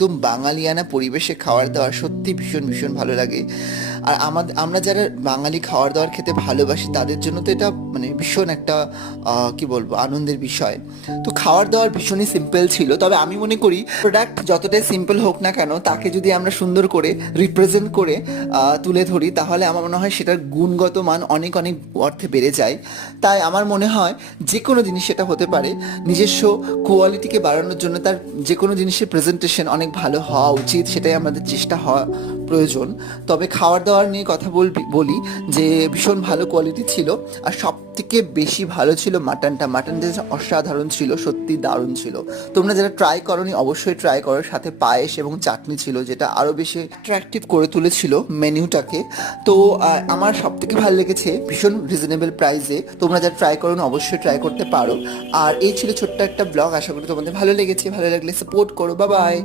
একদম বাঙালিয়ানা পরিবেশে খাবার দাবার সত্যি ভীষণ ভীষণ ভালো লাগে। আর আমরা যারা বাঙালি খাবার দাবার খেতে ভালোবাসি তাদের জন্য তো এটা মানে ভীষণ একটা কি বলবো আনন্দের বিষয়। তো খাবার দাবার ভীষণই সিম্পল ছিল, তবে আমি মনে করি প্রোডাক্ট যতটাই সিম্পল হোক না কেন তাকে যদি আমরা সুন্দর করে রিপ্রেজেন্ট করে তুলে ধরি তাহলে আমার মনে হয় সেটার গুণগত মান অনেক অনেক অর্থে বেড়ে যায়। তাই আমার মনে হয় যে কোনো জিনিস সেটা হতে পারে নিজস্ব কোয়ালিটিকে বাড়ানোর জন্য তার যে কোনো জিনিসের প্রেজেন্টেশন অনেক ভালো হওয়া উচিত, সেটাই আমাদের চেষ্টা হওয়া প্রয়োজন। তবে খাবার দাবার নিয়ে কথা বলি যে ভীষণ ভালো কোয়ালিটি ছিল। আর সব থেকে বেশি ভালো ছিল মাটনটা অসাধারণ ছিল, সত্যি দারুণ ছিল। তোমরা যারা ট্রাই করোনি অবশ্যই ট্রাই করো। সাথে পায়েস এবং চাটনি ছিল যেটা আরও বেশি অ্যাট্রাকটিভ করে তুলেছিল মেনিউটাকে। তো আমার সব থেকে ভালো লেগেছে ভীষণ রিজনেবল প্রাইসে। তোমরা যারা ট্রাই করোনি অবশ্যই ট্রাই করতে পারো। আর এই ছিল ছোট্ট একটা ব্লগ, আশা করি তোমাদের ভালো লেগেছে। ভালো লাগলে সাপোর্ট করো। Bye bye.